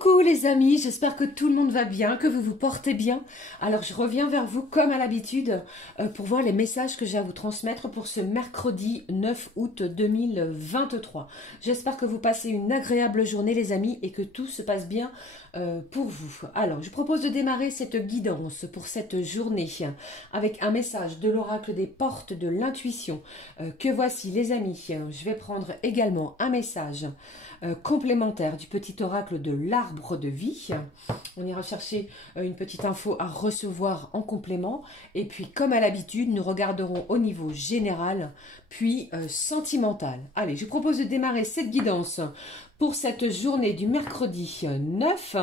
Coucou les amis, j'espère que tout le monde va bien, que vous vous portez bien. Alors je reviens vers vous comme à l'habitude pour voir les messages que j'ai à vous transmettre pour ce mercredi 9 août 2023. J'espère que vous passez une agréable journée les amis et que tout se passe bien pour vous. Alors je propose de démarrer cette guidance pour cette journée avec un message de l'oracle des portes de l'intuition que voici les amis. Je vais prendre également un message complémentaire du petit oracle de l'arbre de vie. On ira chercher une petite info à recevoir en complément. Et puis, comme à l'habitude, nous regarderons au niveau général, puis sentimental. Allez, je propose de démarrer cette guidance pour cette journée du mercredi 9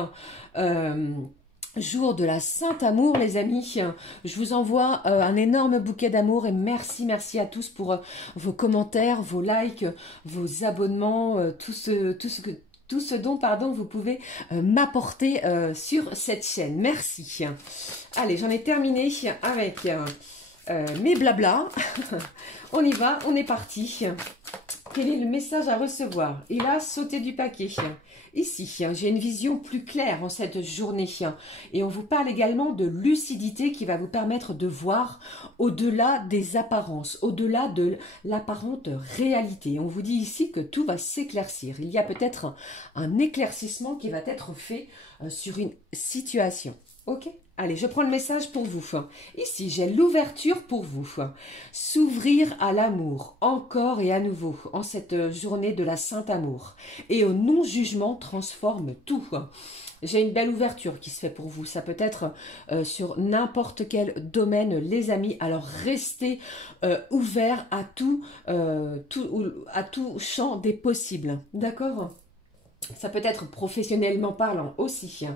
jour de la Sainte Amour, les amis. Je vous envoie un énorme bouquet d'amour et merci à tous pour vos commentaires, vos likes, vos abonnements, tout ce dont pardon, vous pouvez m'apporter sur cette chaîne. Merci. Allez, j'en ai terminé avec mes blabla. On y va, on est parti. Quel est le message à recevoir? Il a sauté du paquet. Ici, j'ai une vision plus claire en cette journée. Et on vous parle également de lucidité qui va vous permettre de voir au-delà des apparences, au-delà de l'apparente réalité. On vous dit ici que tout va s'éclaircir. Il y a peut-être un éclaircissement qui va être fait sur une situation. Ok? Allez, je prends le message pour vous. Ici, j'ai l'ouverture pour vous. S'ouvrir à l'amour, encore et à nouveau, en cette journée de la Sainte Amour. Et au non-jugement transforme tout. J'ai une belle ouverture qui se fait pour vous. Ça peut être sur n'importe quel domaine, les amis. Alors, restez ouverts à tout champ des possibles. D'accord ? Ça peut être professionnellement parlant aussi.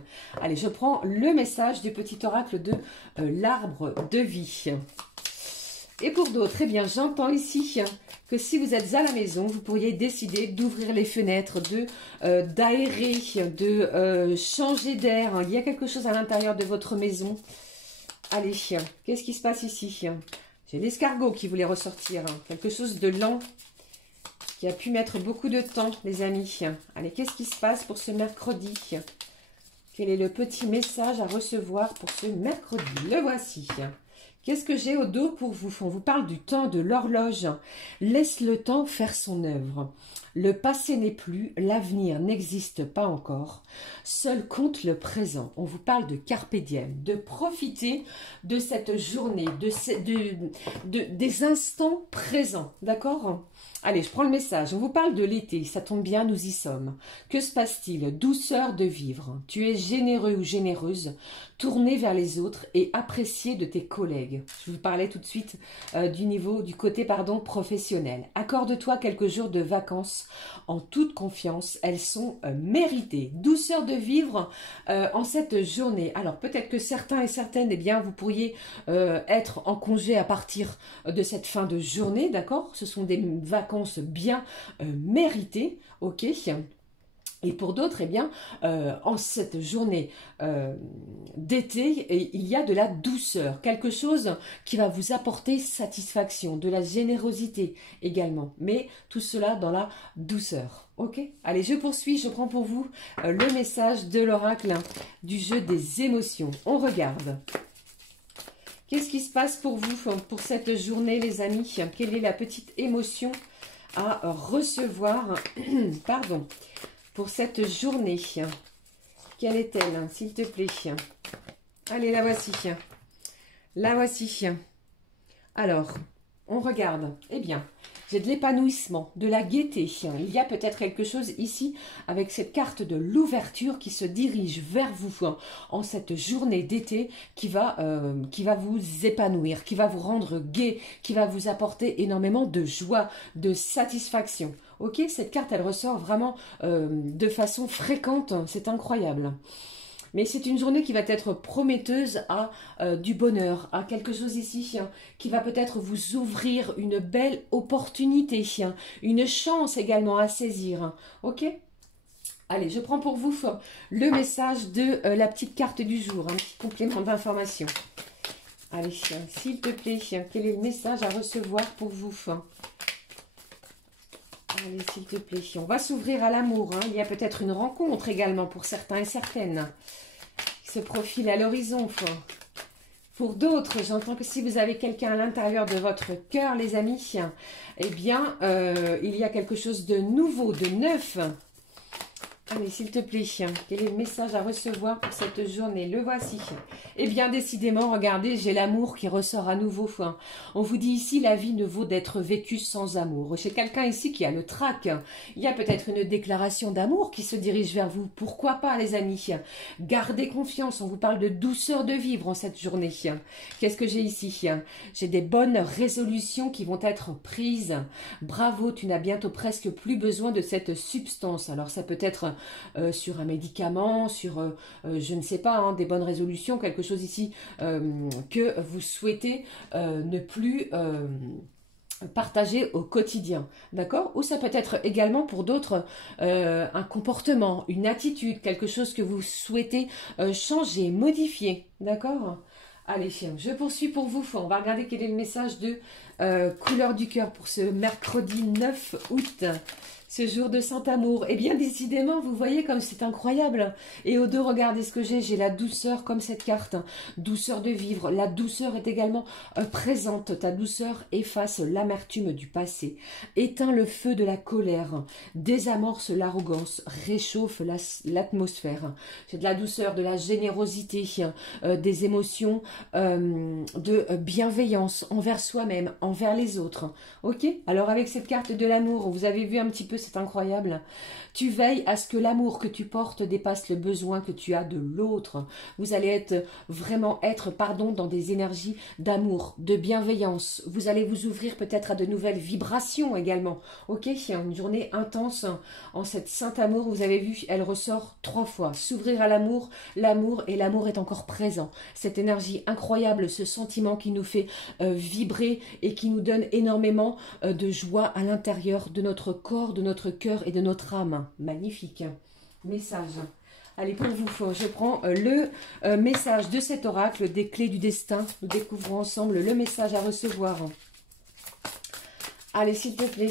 Allez, je prends le message du petit oracle de l'arbre de vie. Et pour d'autres, eh bien, j'entends ici que si vous êtes à la maison, vous pourriez décider d'ouvrir les fenêtres, d'aérer, de changer d'air. Il y a quelque chose à l'intérieur de votre maison. Allez, qu'est-ce qui se passe ici? J'ai l'escargot qui voulait ressortir. Quelque chose de lent, qui a pu mettre beaucoup de temps, les amis. Allez, qu'est-ce qui se passe pour ce mercredi? Quel est le petit message à recevoir pour ce mercredi? Le voici. Qu'est-ce que j'ai au dos pour vous? On vous parle du temps, de l'horloge. Laisse le temps faire son œuvre. Le passé n'est plus, l'avenir n'existe pas encore. Seul compte le présent. On vous parle de carpe diem, de profiter de cette journée, des instants présents. D'accord? Allez, je prends le message. On vous parle de l'été. Ça tombe bien, nous y sommes. Que se passe-t-il? Douceur de vivre. Tu es généreux ou généreuse. Tourner vers les autres et apprécier de tes collègues. Je vous parlais tout de suite du côté professionnel. Accorde-toi quelques jours de vacances en toute confiance. Elles sont méritées. Douceur de vivre en cette journée. Alors, peut-être que certains et certaines, eh bien, vous pourriez être en congé à partir de cette fin de journée, d'accord? Ce sont des vacances bien méritées, ok? Et pour d'autres, eh bien, en cette journée d'été, il y a de la douceur, quelque chose qui va vous apporter satisfaction, de la générosité également, mais tout cela dans la douceur. Ok? Allez, je poursuis, je prends pour vous le message de l'oracle du jeu des émotions. On regarde. Qu'est-ce qui se passe pour vous, pour cette journée, les amis? Quelle est la petite émotion à recevoir pardon, pour cette journée? Quelle est-elle, s'il te plaît? Allez, la voici. La voici. Alors, on regarde. Eh bien, j'ai de l'épanouissement, de la gaieté. Il y a peut-être quelque chose ici avec cette carte de l'ouverture qui se dirige vers vous en cette journée d'été qui va vous épanouir, qui va vous rendre gai, qui va vous apporter énormément de joie, de satisfaction. Ok, cette carte, elle ressort vraiment de façon fréquente. C'est incroyable. Mais c'est une journée qui va être prometteuse à du bonheur, à quelque chose ici qui va peut-être vous ouvrir une belle opportunité, une chance également à saisir. Ok? Allez, je prends pour vous le message de la petite carte du jour, un petit complément d'information. Allez, s'il te plaît, quel est le message à recevoir pour vous? Allez, s'il te plaît. On va s'ouvrir à l'amour. Hein. Il y a peut-être une rencontre également pour certains et certaines qui se profile à l'horizon. Pour d'autres, j'entends que si vous avez quelqu'un à l'intérieur de votre cœur, les amis, eh bien, il y a quelque chose de nouveau, de neuf. Allez, s'il te plaît, quel est le message à recevoir pour cette journée? Le voici. Eh bien, décidément, regardez, j'ai l'amour qui ressort à nouveau. On vous dit ici, la vie ne vaut d'être vécue sans amour. Chez quelqu'un ici qui a le trac, il y a peut-être une déclaration d'amour qui se dirige vers vous. Pourquoi pas, les amis? Gardez confiance, on vous parle de douceur de vivre en cette journée. Qu'est-ce que j'ai ici? J'ai des bonnes résolutions qui vont être prises. Bravo, tu n'as bientôt presque plus besoin de cette substance. Alors, ça peut être sur un médicament, sur, je ne sais pas, hein, des bonnes résolutions, quelque chose ici que vous souhaitez ne plus partager au quotidien, d'accord? Ou ça peut être également pour d'autres un comportement, une attitude, quelque chose que vous souhaitez changer, modifier, d'accord? Allez, je poursuis pour vous. On va regarder quel est le message de couleur du cœur pour ce mercredi 9 août. Ce jour de Saint-Amour. Eh bien, décidément, vous voyez comme c'est incroyable. Et au dos, regardez ce que j'ai la douceur comme cette carte. Douceur de vivre. La douceur est également présente. Ta douceur efface l'amertume du passé. Éteint le feu de la colère. Désamorce l'arrogance. Réchauffe l'atmosphère. J'ai de la douceur, de la générosité, des émotions de bienveillance envers soi-même, envers les autres. Ok? Alors, avec cette carte de l'amour, vous avez vu un petit peu, c'est incroyable. Tu veilles à ce que l'amour que tu portes dépasse le besoin que tu as de l'autre. Vous allez être dans des énergies d'amour, de bienveillance. Vous allez vous ouvrir peut-être à de nouvelles vibrations également. Ok, une journée intense en cette sainte amour. Vous avez vu, elle ressort 3 fois. S'ouvrir à l'amour, l'amour et l'amour est encore présent. Cette énergie incroyable, ce sentiment qui nous fait vibrer et qui nous donne énormément de joie à l'intérieur de notre corps, de notre cœur et de notre âme. Magnifique message. Allez, pour vous, je prends le message de cet oracle des clés du destin. Nous découvrons ensemble le message à recevoir. Allez, s'il te plaît.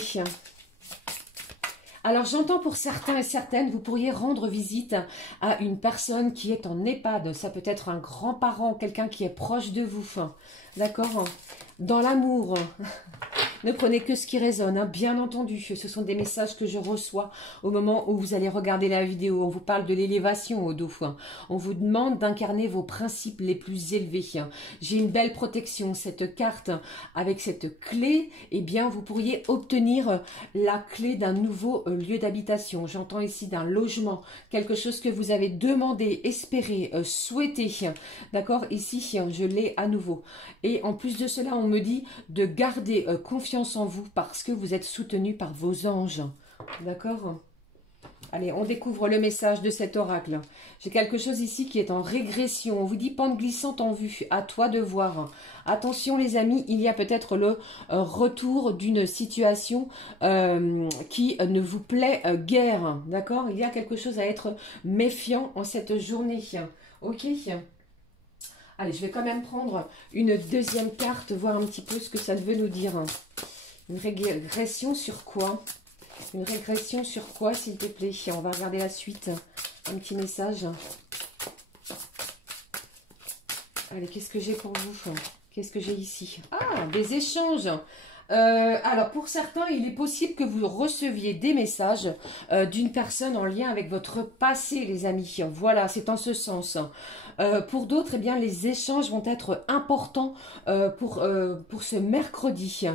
Alors, j'entends pour certains et certaines, vous pourriez rendre visite à une personne qui est en EHPAD. Ça peut être un grand-parent, quelqu'un qui est proche de vous. D'accord? Dans l'amour. Ne prenez que ce qui résonne, hein, bien entendu. Ce sont des messages que je reçois au moment où vous allez regarder la vidéo. On vous parle de l'élévation au dos. On vous demande d'incarner vos principes les plus élevés. J'ai une belle protection. Cette carte avec cette clé, eh bien, vous pourriez obtenir la clé d'un nouveau lieu d'habitation. J'entends ici d'un logement, quelque chose que vous avez demandé, espéré, souhaité. D'accord? Ici, je l'ai à nouveau. Et en plus de cela, on me dit de garder confiance en vous parce que vous êtes soutenu par vos anges. D'accord? Allez, on découvre le message de cet oracle. J'ai quelque chose ici qui est en régression. On vous dit pente glissante en vue. À toi de voir. Attention les amis, il y a peut-être le retour d'une situation qui ne vous plaît guère. D'accord? Il y a quelque chose à être méfiant en cette journée. Ok? Allez, je vais quand même prendre une deuxième carte, voir un petit peu ce que ça veut nous dire. Une régression sur quoi? Une régression sur quoi, s'il te plaît? On va regarder la suite. Un petit message. Allez, qu'est-ce que j'ai pour vous? Qu'est-ce que j'ai ici? Ah, des échanges. Alors, pour certains, il est possible que vous receviez des messages d'une personne en lien avec votre passé, les amis. Voilà, c'est en ce sens. Pour d'autres, eh bien, les échanges vont être importants pour ce mercredi.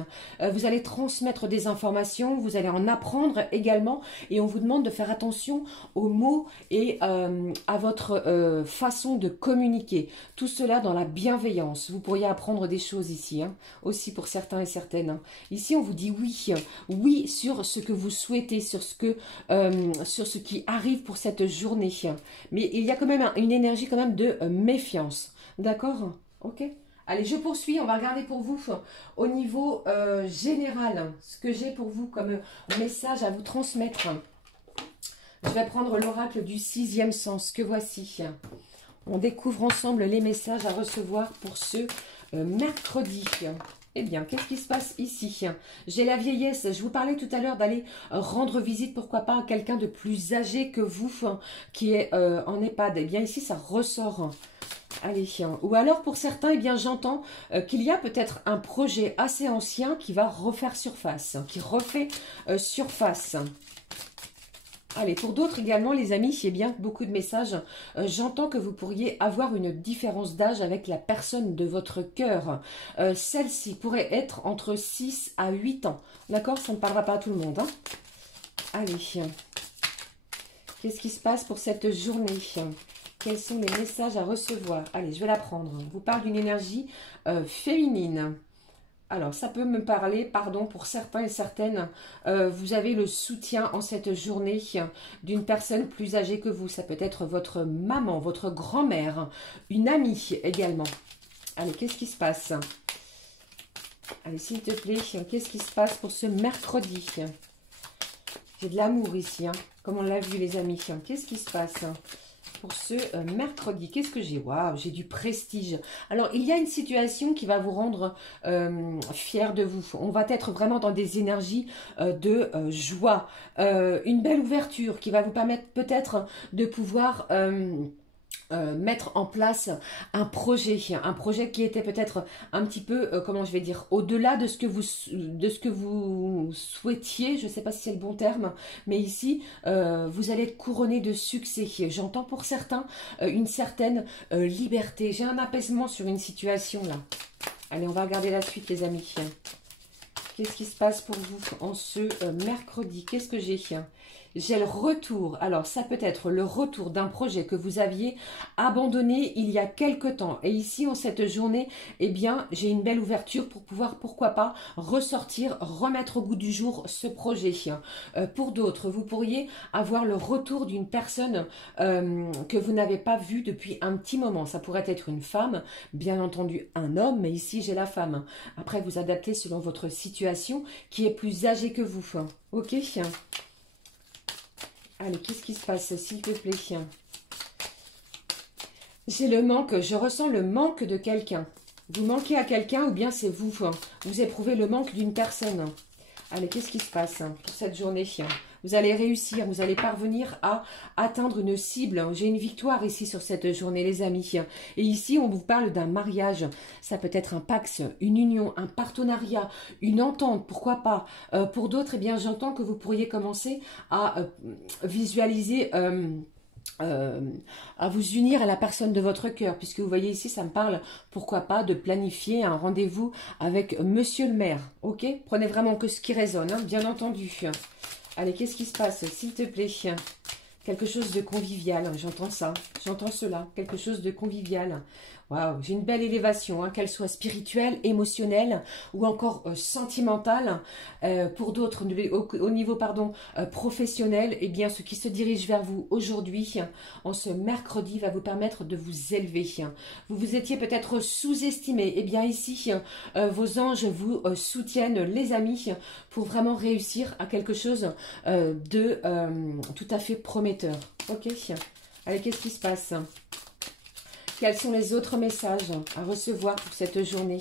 Vous allez transmettre des informations, vous allez en apprendre également et on vous demande de faire attention aux mots et à votre façon de communiquer. Tout cela dans la bienveillance. Vous pourriez apprendre des choses ici, hein, aussi pour certains et certaines. Hein. Ici, on vous dit oui, oui sur ce que vous souhaitez, sur ce qui arrive pour cette journée. Mais il y a quand même une énergie quand même de méfiance. D'accord? Ok. Allez, je poursuis. On va regarder pour vous au niveau général ce que j'ai pour vous comme message à vous transmettre. Je vais prendre l'oracle du 6e sens que voici. On découvre ensemble les messages à recevoir pour ce mercredi. Eh bien, qu'est-ce qui se passe ici? J'ai la vieillesse. Je vous parlais tout à l'heure d'aller rendre visite, pourquoi pas, à quelqu'un de plus âgé que vous, qui est en EHPAD. Eh bien, ici, ça ressort. Allez, ou alors pour certains, eh bien j'entends qu'il y a peut-être un projet assez ancien qui va refaire surface, qui refait surface. Allez, pour d'autres également, les amis, eh bien, beaucoup de messages. J'entends que vous pourriez avoir une différence d'âge avec la personne de votre cœur. Celle-ci pourrait être entre 6 à 8 ans. D'accord? Ça ne parlera pas à tout le monde. Hein. Allez. Qu'est-ce qui se passe pour cette journée? Quels sont les messages à recevoir? Allez, je vais la prendre. On vous parle d'une énergie féminine. Alors, ça peut me parler, pardon, pour certains et certaines, vous avez le soutien en cette journée d'une personne plus âgée que vous. Ça peut être votre maman, votre grand-mère, une amie également. Allez, qu'est-ce qui se passe? Allez, s'il te plaît, qu'est-ce qui se passe pour ce mercredi? J'ai de l'amour ici, hein, comme on l'a vu les amis. Qu'est-ce qui se passe pour ce mercredi? Qu'est-ce que j'ai? Waouh, j'ai du prestige. Alors, il y a une situation qui va vous rendre fier de vous. On va être vraiment dans des énergies de joie. Une belle ouverture qui va vous permettre peut-être de pouvoir... mettre en place un projet qui était peut-être un petit peu, comment je vais dire, au-delà de ce que vous souhaitiez, je ne sais pas si c'est le bon terme, mais ici, vous allez être couronné de succès. J'entends pour certains une certaine liberté. J'ai un apaisement sur une situation là. Allez, on va regarder la suite les amis. Qu'est-ce qui se passe pour vous en ce mercredi? Qu'est-ce que j'ai? J'ai le retour. Alors, ça peut être le retour d'un projet que vous aviez abandonné il y a quelque temps. Et ici, en cette journée, eh bien, j'ai une belle ouverture pour pouvoir, pourquoi pas, ressortir, remettre au goût du jour ce projet. Pour d'autres, vous pourriez avoir le retour d'une personne que vous n'avez pas vue depuis un petit moment. Ça pourrait être une femme, bien entendu un homme, mais ici, j'ai la femme. Après, vous adaptez selon votre situation qui est plus âgée que vous. Ok ? Allez, qu'est-ce qui se passe, s'il te plaît? J'ai le manque, je ressens le manque de quelqu'un. Vous manquez à quelqu'un ou bien c'est vous. Vous éprouvez le manque d'une personne. Allez, qu'est-ce qui se passe pour cette journée? Vous allez réussir, vous allez parvenir à atteindre une cible. J'ai une victoire ici sur cette journée, les amis. Et ici, on vous parle d'un mariage. Ça peut être un pax, une union, un partenariat, une entente, pourquoi pas. Pour d'autres, eh bien, j'entends que vous pourriez commencer à visualiser... à vous unir à la personne de votre cœur, puisque vous voyez ici, ça me parle, pourquoi pas, de planifier un rendez-vous avec monsieur le maire, ok? Prenez vraiment que ce qui résonne, hein, bien entendu. Allez, qu'est-ce qui se passe, s'il te plaît? Quelque chose de convivial, j'entends ça, j'entends cela, quelque chose de convivial. Waouh, j'ai une belle élévation, hein, qu'elle soit spirituelle, émotionnelle ou encore sentimentale. Pour d'autres, au niveau professionnel, eh bien, ce qui se dirige vers vous aujourd'hui, en ce mercredi, va vous permettre de vous élever. Vous vous étiez peut-être sous-estimé. Eh bien, ici, vos anges vous soutiennent, les amis, pour vraiment réussir à quelque chose de tout à fait prometteur. Ok. Allez, qu'est-ce qui se passe? Quels sont les autres messages à recevoir pour cette journée?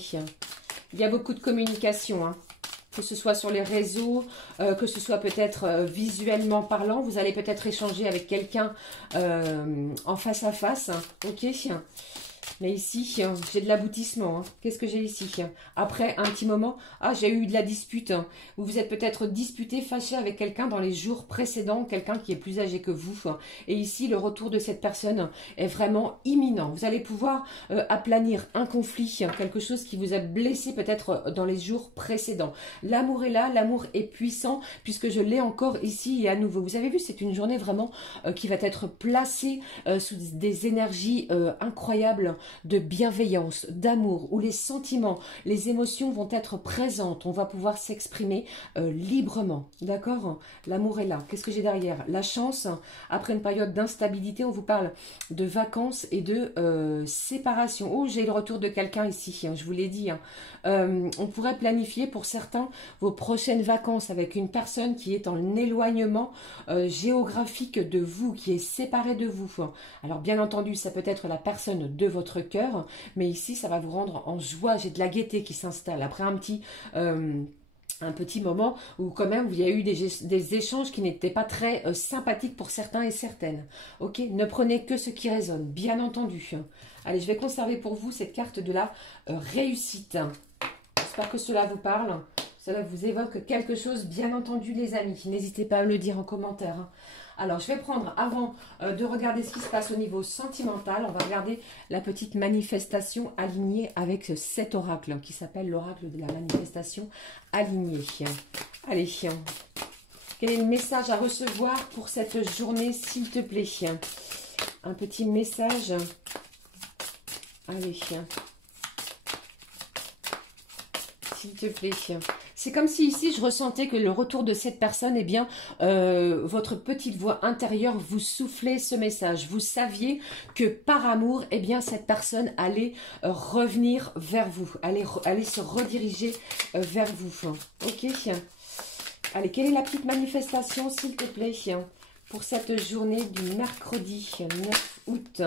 Il y a beaucoup de communication, hein. Que ce soit sur les réseaux, que ce soit peut-être visuellement parlant. Vous allez peut-être échanger avec quelqu'un en face à face. Ok. Mais ici, j'ai de l'aboutissement. Hein. Qu'est-ce que j'ai ici? Après un petit moment, j'ai eu de la dispute. Vous vous êtes peut-être disputé, fâché avec quelqu'un dans les jours précédents, quelqu'un qui est plus âgé que vous. Et ici, le retour de cette personne est vraiment imminent. Vous allez pouvoir aplanir un conflit, quelque chose qui vous a blessé peut-être dans les jours précédents. L'amour est là, l'amour est puissant, puisque je l'ai encore ici et à nouveau. Vous avez vu, c'est une journée vraiment qui va être placée sous des énergies incroyables, de bienveillance, d'amour, où les sentiments, les émotions vont être présentes. On va pouvoir s'exprimer librement. D'accord? L'amour est là. Qu'est-ce que j'ai derrière? La chance. Après une période d'instabilité, on vous parle de vacances et de séparation. Oh, j'ai le retour de quelqu'un ici, hein, je vous l'ai dit. Hein. On pourrait planifier pour certains vos prochaines vacances avec une personne qui est en éloignement géographique de vous, qui est séparée de vous. Alors, bien entendu, ça peut être la personne de votre votre cœur. Mais ici, ça va vous rendre en joie. J'ai de la gaieté qui s'installe. Après un petit moment où quand même il y a eu des échanges qui n'étaient pas très sympathiques pour certains et certaines. Ok, ne prenez que ce qui résonne, bien entendu. Allez, je vais conserver pour vous cette carte de la réussite. J'espère que cela vous parle. Cela vous évoque quelque chose, bien entendu, les amis. N'hésitez pas à me le dire en commentaire. Alors, je vais prendre, avant de regarder ce qui se passe au niveau sentimental, on va regarder la petite manifestation alignée avec cet oracle qui s'appelle l'oracle de la manifestation alignée. Allez, quel est le message à recevoir pour cette journée, s'il te plaît? Un petit message. Allez, s'il te plaît. C'est comme si ici, je ressentais que le retour de cette personne, eh bien, votre petite voix intérieure vous soufflait ce message. Vous saviez que par amour, eh bien, cette personne allait revenir vers vous, allait se rediriger vers vous. Ok. Allez, quelle est la petite manifestation, s'il te plaît, pour cette journée du mercredi 9 août?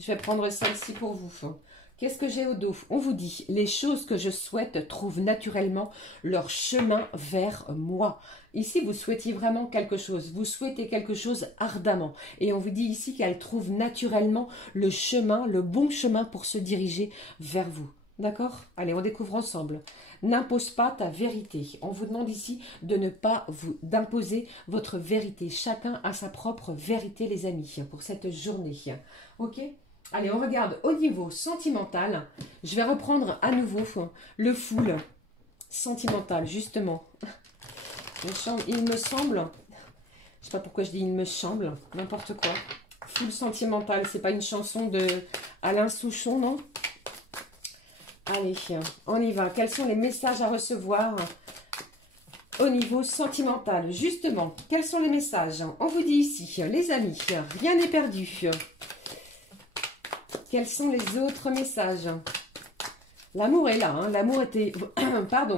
Je vais prendre celle-ci pour vous. Qu'est-ce que j'ai au dos? On vous dit, les choses que je souhaite trouvent naturellement leur chemin vers moi. Ici, vous souhaitiez vraiment quelque chose. Vous souhaitez quelque chose ardemment. Et on vous dit ici qu'elle trouve naturellement le chemin, le bon chemin pour se diriger vers vous. D'accord? Allez, on découvre ensemble. N'impose pas ta vérité. On vous demande ici de ne pas d'imposer votre vérité. Chacun a sa propre vérité, les amis, pour cette journée. Ok? Allez, on regarde au niveau sentimental. Je vais reprendre à nouveau le full sentimental, justement. Il me semble, je sais pas pourquoi je dis il me semble, n'importe quoi. Full sentimental, c'est pas une chanson de Alain Souchon, non? Allez, on y va. Quels sont les messages à recevoir au niveau sentimental? Justement, quels sont les messages? On vous dit ici, les amis, rien n'est perdu. Quels sont les autres messages? L'amour est là, hein. L'amour était... Pardon.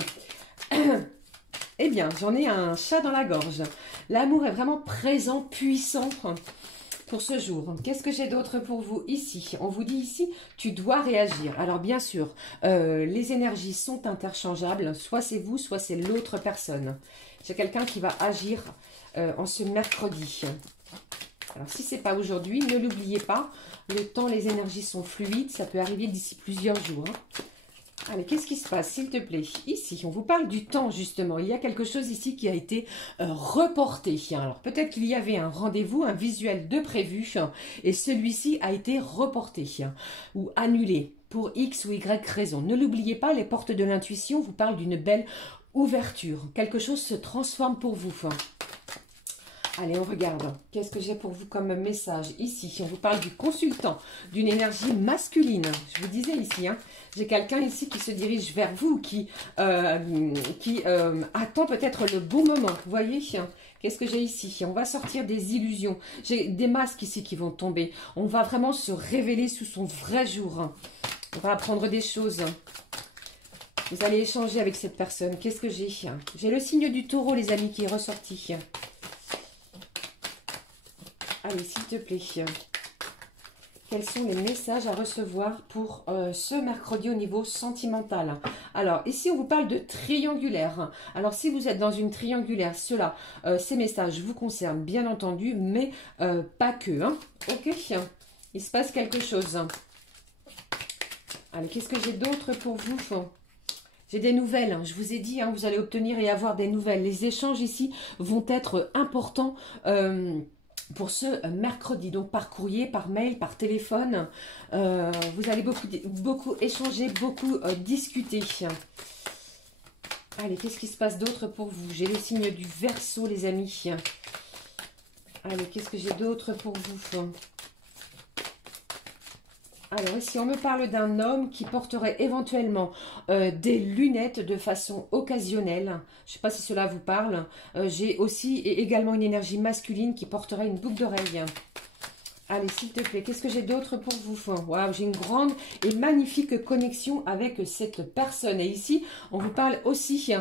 Eh bien, j'en ai un chat dans la gorge. L'amour est vraiment présent, puissant pour ce jour. Qu'est-ce que j'ai d'autre pour vous ici? On vous dit ici, tu dois réagir. Alors bien sûr, les énergies sont interchangeables. Soit c'est vous, soit c'est l'autre personne. J'ai quelqu'un qui va agir en ce mercredi. Alors, si ce n'est pas aujourd'hui, ne l'oubliez pas. Le temps, les énergies sont fluides. Ça peut arriver d'ici plusieurs jours. Allez, qu'est-ce qui se passe, s'il te plaît? Ici, on vous parle du temps, justement. Il y a quelque chose ici qui a été reporté. Alors, peut-être qu'il y avait un rendez-vous, un visuel de prévu. Et celui-ci a été reporté ou annulé pour X ou Y raison. Ne l'oubliez pas, les portes de l'intuition vous parlent d'une belle ouverture. Quelque chose se transforme pour vous. Allez, on regarde. Qu'est-ce que j'ai pour vous comme message ici? On vous parle du consultant, d'une énergie masculine. Je vous disais ici, hein, j'ai quelqu'un ici qui se dirige vers vous, qui attend peut-être le bon moment. Vous voyez? Qu'est-ce que j'ai ici? On va sortir des illusions. J'ai des masques ici qui vont tomber. On va vraiment se révéler sous son vrai jour. On va apprendre des choses. Vous allez échanger avec cette personne. Qu'est-ce que j'ai? J'ai le signe du taureau, les amis, qui est ressorti. Allez, s'il te plaît, quels sont les messages à recevoir pour ce mercredi au niveau sentimental? Alors, ici, on vous parle de triangulaire. Alors, si vous êtes dans une triangulaire, ces messages vous concernent, bien entendu, mais pas que. Hein. Ok, il se passe quelque chose. Allez, qu'est-ce que j'ai d'autre pour vous? J'ai des nouvelles, je vous ai dit, hein, vous allez obtenir et avoir des nouvelles. Les échanges ici vont être importants pour ce mercredi, donc par courrier, par mail, par téléphone. Vous allez beaucoup échanger, beaucoup discuter. Allez, qu'est-ce qui se passe d'autre pour vous? J'ai le signe du Verseau, les amis. Allez, qu'est-ce que j'ai d'autre pour vous? Alors ici, on me parle d'un homme qui porterait éventuellement des lunettes de façon occasionnelle. Je ne sais pas si cela vous parle. J'ai aussi et également une énergie masculine qui porterait une boucle d'oreille. Allez, s'il te plaît, qu'est-ce que j'ai d'autre pour vous? Waouh, j'ai une grande et magnifique connexion avec cette personne. Et ici, on vous parle aussi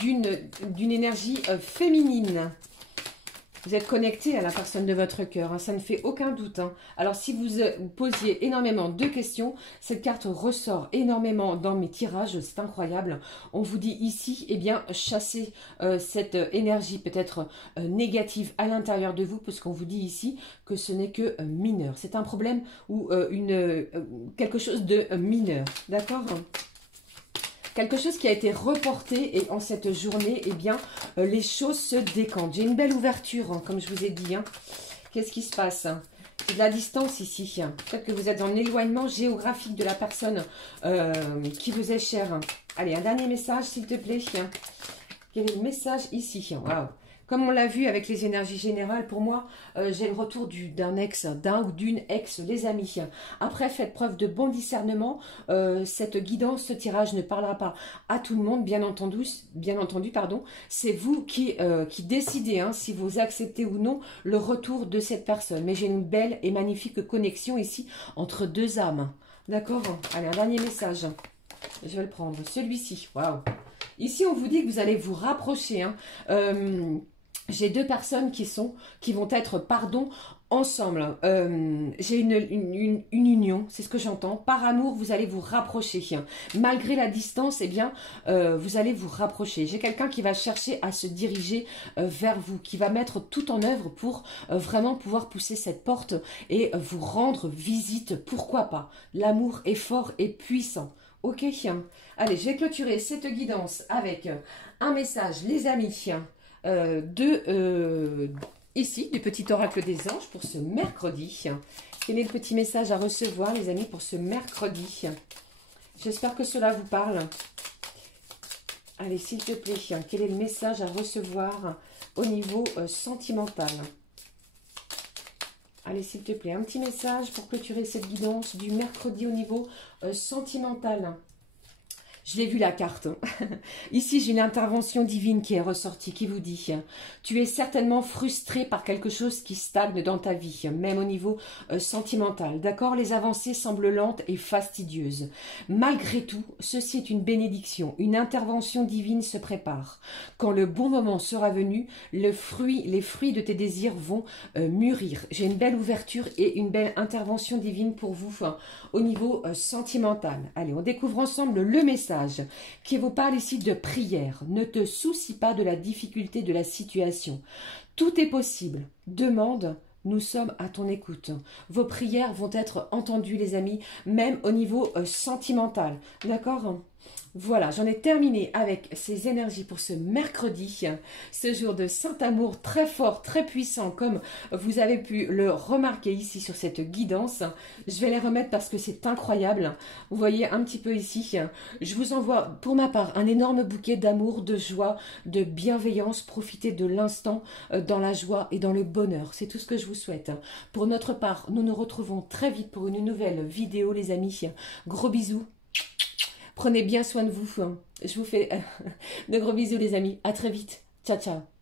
d'une énergie féminine. Vous êtes connecté à la personne de votre cœur, hein, ça ne fait aucun doute. Hein. Alors, si vous posiez énormément de questions, cette carte ressort énormément dans mes tirages, c'est incroyable. On vous dit ici, eh bien, chassez cette énergie peut-être négative à l'intérieur de vous, parce qu'on vous dit ici que ce n'est que mineur. C'est un problème ou quelque chose de mineur, d'accord ? Quelque chose qui a été reporté et en cette journée, eh bien, les choses se décantent. J'ai une belle ouverture, hein, comme je vous ai dit. Hein. Qu'est-ce qui se passe? C'est de la distance ici. Hein. Peut-être que vous êtes en éloignement géographique de la personne qui vous est chère. Hein. Allez, un dernier message, s'il te plaît. Hein. Quel est le message ici? Waouh! Comme on l'a vu avec les énergies générales, pour moi, j'ai le retour d'un ex, d'un ou d'une ex, les amis. Après, faites preuve de bon discernement. Cette guidance, ce tirage ne parlera pas à tout le monde, bien entendu, pardon. C'est vous qui décidez hein, si vous acceptez ou non le retour de cette personne. Mais j'ai une belle et magnifique connexion ici entre deux âmes. D'accord? Allez, un dernier message. Je vais le prendre. Celui-ci. Waouh! Ici, on vous dit que vous allez vous rapprocher. Hein. J'ai deux personnes qui vont être, ensemble. J'ai une union, c'est ce que j'entends. Par amour, vous allez vous rapprocher. Malgré la distance, eh bien, vous allez vous rapprocher. J'ai quelqu'un qui va chercher à se diriger vers vous, qui va mettre tout en œuvre pour vraiment pouvoir pousser cette porte et vous rendre visite. Pourquoi pas? L'amour est fort et puissant. Ok, allez, je vais clôturer cette guidance avec un message, les amis, ici, du petit oracle des anges pour ce mercredi. Quel est le petit message à recevoir, les amis, pour ce mercredi? J'espère que cela vous parle. Allez, s'il te plaît, quel est le message à recevoir au niveau sentimental? Allez, s'il te plaît, un petit message pour clôturer cette guidance du mercredi au niveau sentimental. Je l'ai vu la carte. Ici, j'ai une intervention divine qui est ressortie, qui vous dit « Tu es certainement frustré par quelque chose qui stagne dans ta vie, même au niveau sentimental. D'accord? Les avancées semblent lentes et fastidieuses. Malgré tout, ceci est une bénédiction. Une intervention divine se prépare. Quand le bon moment sera venu, les fruits de tes désirs vont mûrir. » J'ai une belle ouverture et une belle intervention divine pour vous au niveau sentimental. Allez, on découvre ensemble le message qui vous parle ici de prière. Ne te soucie pas de la difficulté de la situation. Tout est possible. Demande, nous sommes à ton écoute. Vos prières vont être entendues, les amis, même au niveau sentimental. D'accord ? Voilà, j'en ai terminé avec ces énergies pour ce mercredi, ce jour de Saint-Amour très fort, très puissant, comme vous avez pu le remarquer ici sur cette guidance. Je vais les remettre parce que c'est incroyable. Vous voyez un petit peu ici, je vous envoie pour ma part un énorme bouquet d'amour, de joie, de bienveillance. Profitez de l'instant dans la joie et dans le bonheur. C'est tout ce que je vous souhaite. Pour notre part, nous nous retrouvons très vite pour une nouvelle vidéo, les amis. Gros bisous. Prenez bien soin de vous. Je vous fais de gros bisous, les amis. À très vite. Ciao, ciao.